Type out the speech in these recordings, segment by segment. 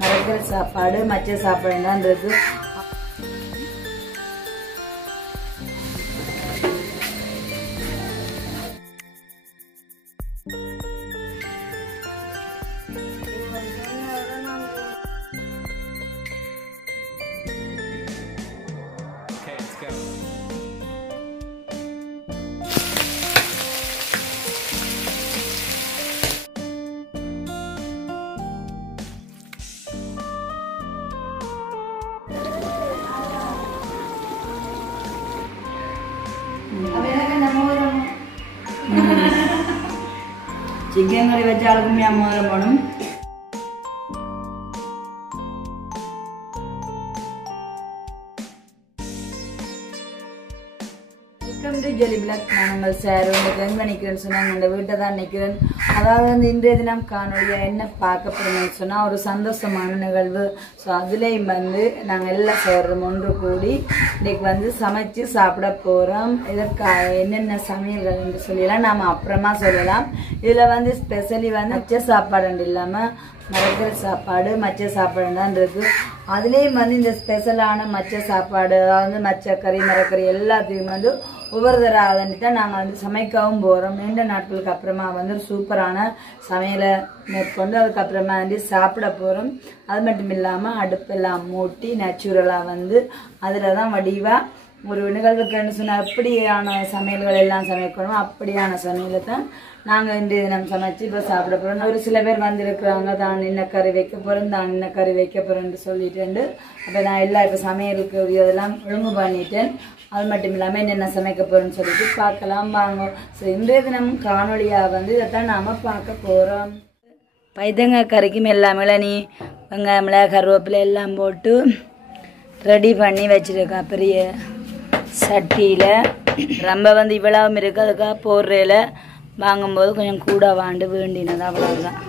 மரக்கறி சாப்பாடு மச்ச சாப்பாடு தான் இருக்கு. चिकन करी वच्चालुक्कु मी अम्मावारं पोणुम வெல்கம் டு ஜெலி பிளாக். நான் உங்கள் சார். உங்களுக்கு எங்கே நிற்கிறேன்னு சொன்னாங்க, இந்த வீட்டை தான் நிற்கிறேன். அதாவது வந்து இன்றைய தினம் காணொலியாக என்ன பார்க்க போகிறோம்னு சொன்னால் ஒரு சந்தோஷமான நிகழ்வு. ஸோ அதுலேயும் வந்து நாங்கள் எல்லாம் சேர்றோம் ஒன்று கூடி இன்றைக்கு வந்து சமைச்சு சாப்பிட போகிறோம். இதற்காக என்னென்ன சமையல்கள் என்று சொல்லலாம் நாம் அப்புறமா சொல்லலாம். இதில் வந்து ஸ்பெஷலி வந்து மச்ச சாப்பாடு இல்லாமல் மரக்கறி சாப்பாடு மச்ச சாப்பாடு தான் இருக்குது. அதுலேயும் வந்து இந்த ஸ்பெஷலான மச்ச சாப்பாடு, அதாவது மச்சக்கறி மரக்கறி எல்லாத்தையும் வந்து ஒவ்வொரு தடவை தான் நாங்கள் வந்து சமைக்கவும் போகிறோம். நீண்ட நாட்களுக்கு அப்புறமா வந்து ஒரு சூப்பரான சமையலை மேற்கொண்டு அதுக்கப்புறமா வந்து சாப்பிட போகிறோம். அது மட்டும் இல்லாமல் அடுப்பெல்லாம் மூட்டி நேச்சுரலாக வந்து அதில் தான் வடிவாக ஒரு நிகழ்வுக்குன்னு சொன்னால் அப்படியான சமையல்கள் எல்லாம் சமைக்கணும். அப்படியான சமையலை தான் நாங்கள் இன்றைய தினம் சமைச்சு இப்போ சாப்பிட போகிறோம். ஒரு சில பேர் வந்திருக்கிறாங்க, தான் இன்ன கறி வைக்க போகிறோம் தான் இன்ன கறி வைக்க போகிறேன்னு சொல்லிட்டேன். அப்போ நான் எல்லாம் இப்போ சமையலுக்கு இதெல்லாம் ஒழுங்கு பண்ணிட்டேன். அது மட்டும் இல்லாமல் என்னென்ன சமைக்க போகிறோன்னு சொல்லிட்டு பார்க்கலாம் வாங்க. ஸோ இன்றைய தினமும் காணொலியாக வந்து இதைத்தான் நாம் பார்க்க போகிறோம். பைத்தங்காய் கறிக்கும் எல்லாம் இளநீ வெங்காயம் கருவேப்பிலை எல்லாம் போட்டு ரெடி பண்ணி வச்சுருக்கா பெரிய சட்டியில். ரொம்ப வந்து இவ்வளவும் இருக்குது, அதுக்காக போடுறையில் வாங்கும்போது கொஞ்சம் கூட வாண்டு வேண்டினது அவ்வளோதான்.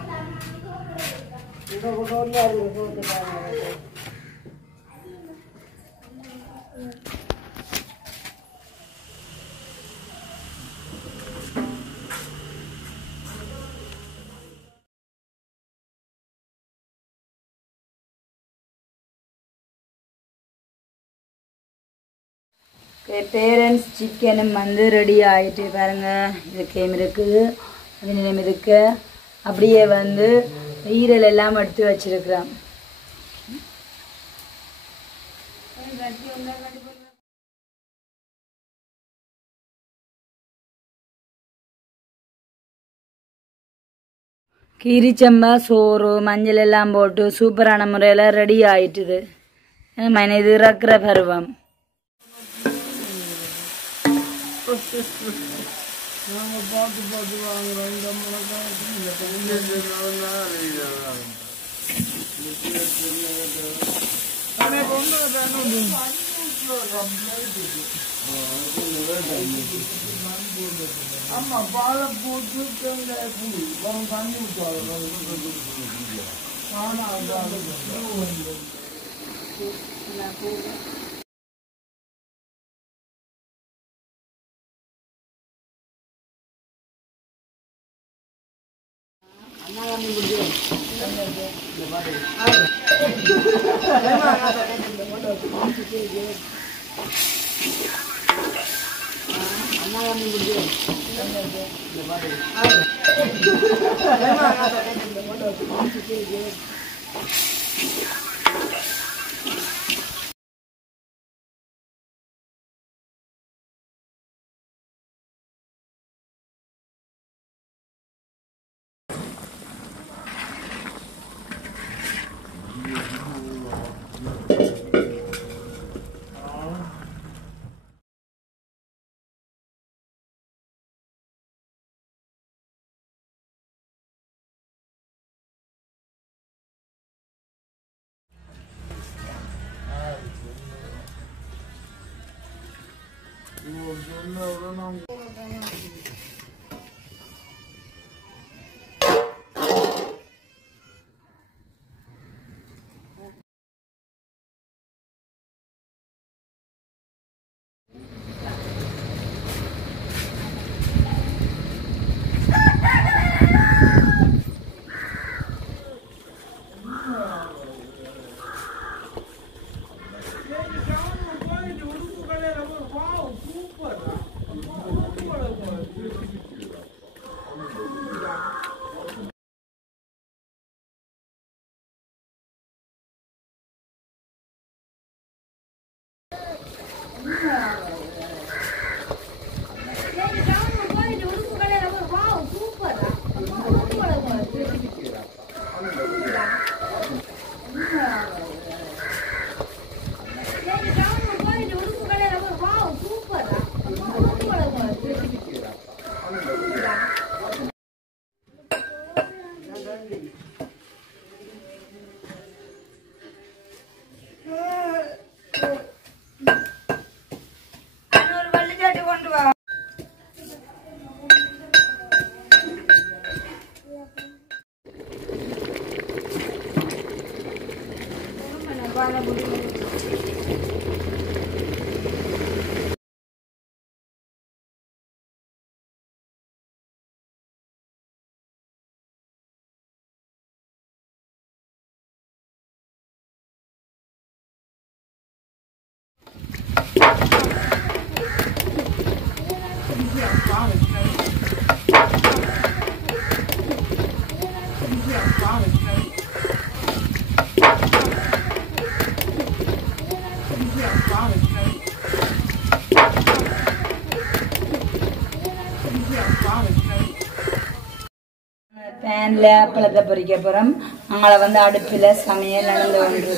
பேரண்ட்ஸ் சிக்கனும் வந்து ரெடி ஆகிட்டு பாருங்க. இது கேம் இருக்குது, அது நிலம் இருக்கு. அப்படியே வந்து ஈரல் எல்லாம் எடுத்து வச்சிருக்கிறோம். கீரிச்சம்பா சோறு மஞ்சள் எல்லாம் போட்டு சூப்பரான முறையில் ரெடி ஆயிட்டுது. இது இறக்குற பருவம். நாங்கள் பார்த்து வாங்குறோம். இந்த ஆமா பாலை போட்டு தேங்காய் புளி தண்ணி விட்டாங்க. பேன்ல பழத்தை பொரிக்க போறோம். அங்களை வந்து அடுப்பில் சமையல் நடந்து கொண்டு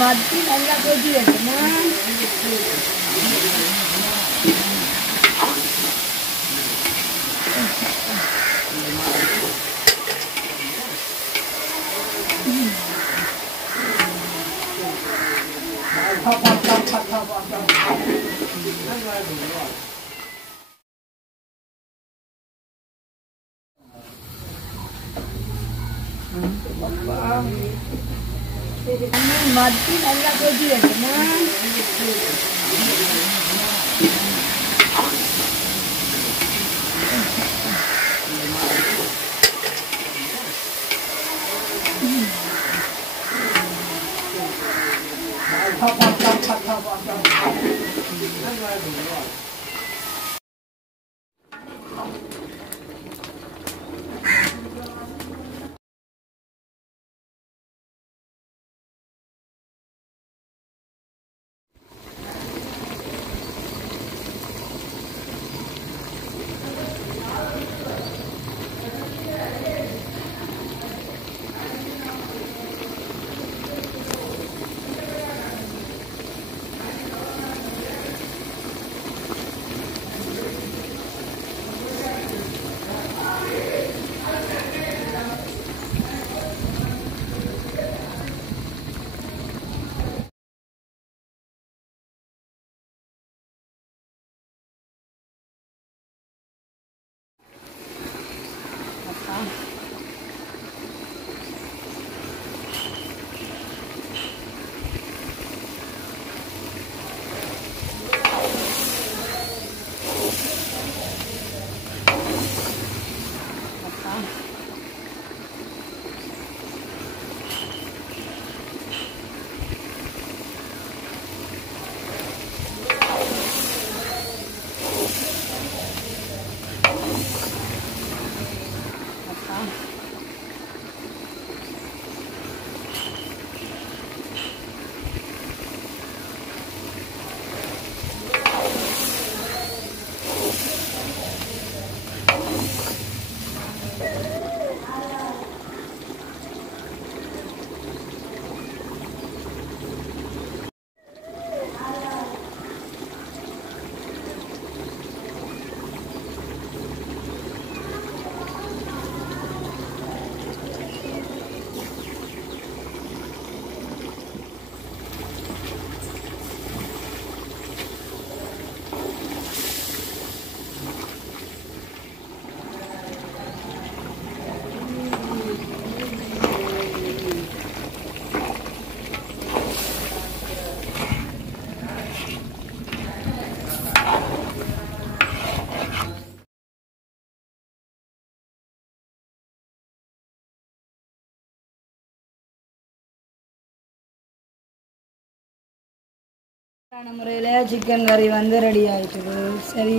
மத்தி நல்லா கொதி வைக்கணும். மத்தி நல்லா கொதி வைக்கணும். முறையில் சிக்கன் கறி வந்து ரெடி ஆயிடுச்சு. சரி,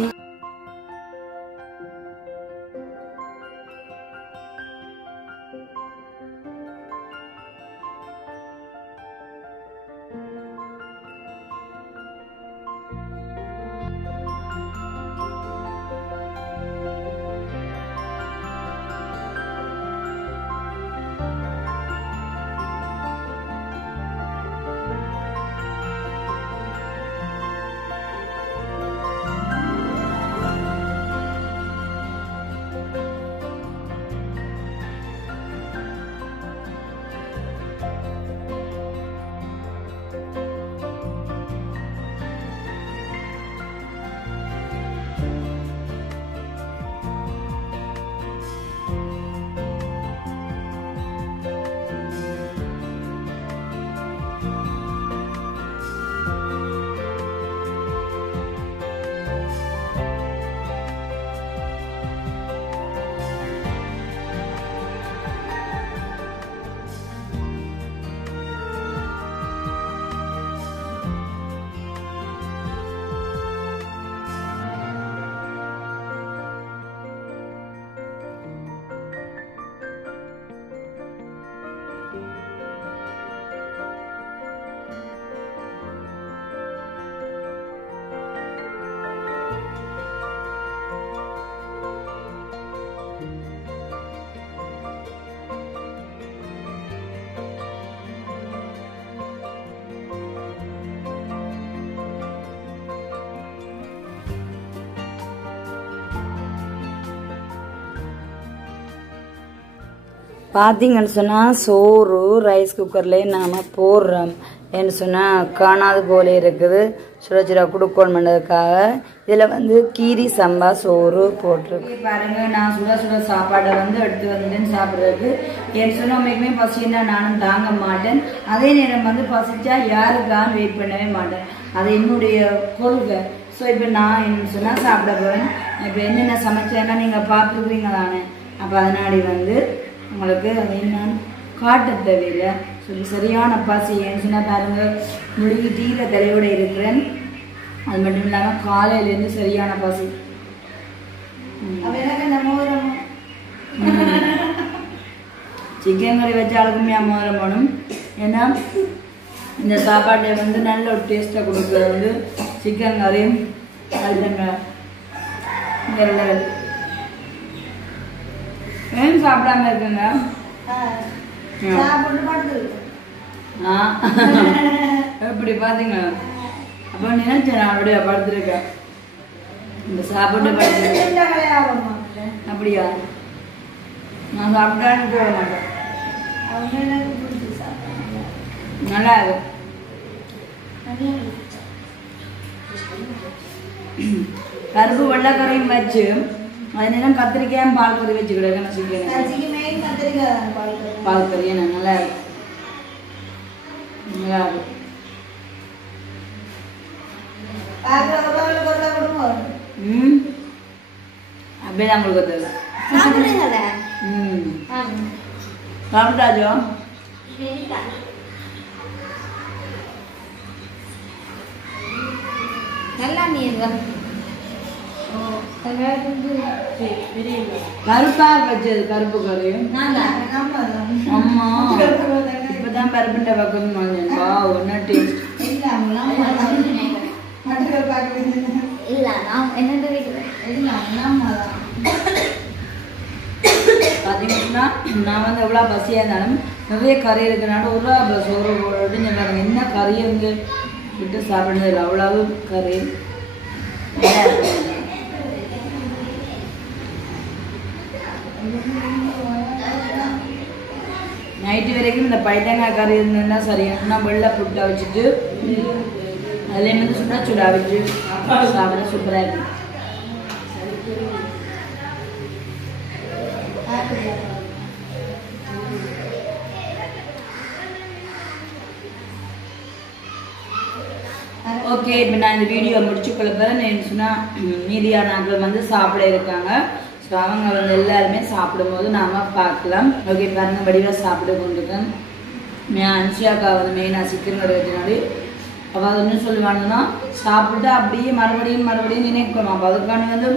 பார்த்தீங்கன்னு சொன்னால் சோறு ரைஸ் குக்கர்லேயே நாம் போடுறோம். ஏன்னு சொன்னால் காணாது போல இருக்குது, சுட சுட குடுக்கோன் பண்ணதுக்காக. இதில் வந்து கீரி சம்பா சோறு போட்டிருக்கு. பாருங்க, நான் சுட சுட சாப்பாடை வந்து எடுத்து வந்துட்டேன்னு சாப்பிட்றதுக்கு. ஏன்னு சொன்னால் உண்மைக்குமே பசின்னா நானும் தாங்க மாட்டேன். அதே நேரம் வந்து பசிச்சா யாருக்கான்னு வெயிட் பண்ணவே மாட்டேன். அது என்னுடைய கொள்கை. ஸோ இப்போ நான் என்ன சொன்னால் சாப்பிட போவேன். இப்போ என்னென்ன சமைச்சேன்னா நீங்கள் பார்த்துருக்கீங்க தானே. அப்போ அதனாடி வந்து உங்களுக்கு அது என்னன்னு காட்ட தேவையில்லை. சொல்லி சரியான பசி. ஏன்னு சொன்னால் பாருங்க, முடிவு டீல தலையோட இருக்கிறேன். அது மட்டும் இல்லாமல் காலையிலேருந்து சரியான பசி. சிக்கன் கறி வச்சாலுக்குமே மோதிரம் போகணும். ஏன்னா இந்த சாப்பாட்டை வந்து நல்ல ஒரு டேஸ்ட்டை கொடுக்குறது வந்து சிக்கன் கறியும் அதுங்க ஏன் சாப்பிடாம இருக்குங்க? எப்படி பாத்தீங்க? அப்ப நினைச்சேன் நான் அப்படியே படுத்துருக்கேன். இந்த சாப்பிட்டு படுத்துருக்கேன். அப்படியா? நான் சாப்பிட்டான்னு போட மாட்டேன். நல்லா இருக்கும். கருப்பு வெள்ளைக்கரையும் வச்சு அதனால கத்திரிக்காயும் பால் கறி வச்சு கிடக்கணும். பால் கறி நல்லா இருக்கும். நல்லா இருக்கும். அப்படிதான் கொடுக்குறது. சாப்பிட்டாச்சோ? நல்லா நீர் கருப்பா வச்சது கருப்பு கறியும். அம்மா இப்பதான் பருப்புண்ட பக்கம் ஒன்னா டேஸ்ட். பாத்தீங்கன்னா நான் வந்து எவ்வளவு பசியா இருந்தாலும் நிறைய கறி இருக்கிறனால ஒரு சோறு போட்டு என்ன கறியை வந்து விட்டு சாப்பிடுறது இல்லை. அவ்வளவு கறி நைட்டு வரைக்கும் இந்த பைத்தங்காய் கறி இருந்ததுன்னா சரியான வெள்ளை புட்டை வச்சுட்டு அதுலேயும் வந்து சுண்டா சுடா வச்சு சாப்பிட சூப்பராக இருக்கும். ஓகே, இப்போ நான் இந்த வீடியோ முடிச்சுக்கொள்ள போகிறேன். சொன்னால் மீதியான நாட்கள் வந்து சாப்பிட இருக்காங்க. ஸோ அவங்க வந்து எல்லாருமே சாப்பிடும்போது நாம் பார்க்கலாம். ஓகே பாருங்க, வடிவாக சாப்பிட கொண்டுருக்கேன். அன்ஷியாக்கா வந்து மெயினாக சிக்கன் கறி வச்சனாலே அப்போ அது என்ன சொல்லுவாங்கன்னா சாப்பிட்டு அப்படியே மறுபடியும் நினைக்கணும். அப்போ அதுக்கான வந்து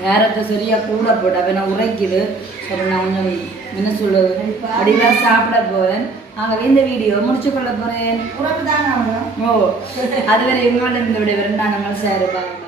கேரட்டை சரியாக கூட போட்டு அப்போ நான் உரைக்குது. அப்புறம் நான் கொஞ்சம் என்ன சொல்றது அப்படிலாம் சாப்பிட போகிறேன். ஆகவே இந்த வீடியோ முடிச்சு கொள்ள போகிறேன். ஓ அதுவரை எங்களோட இந்த விட 2 நாள் சேருவாங்க.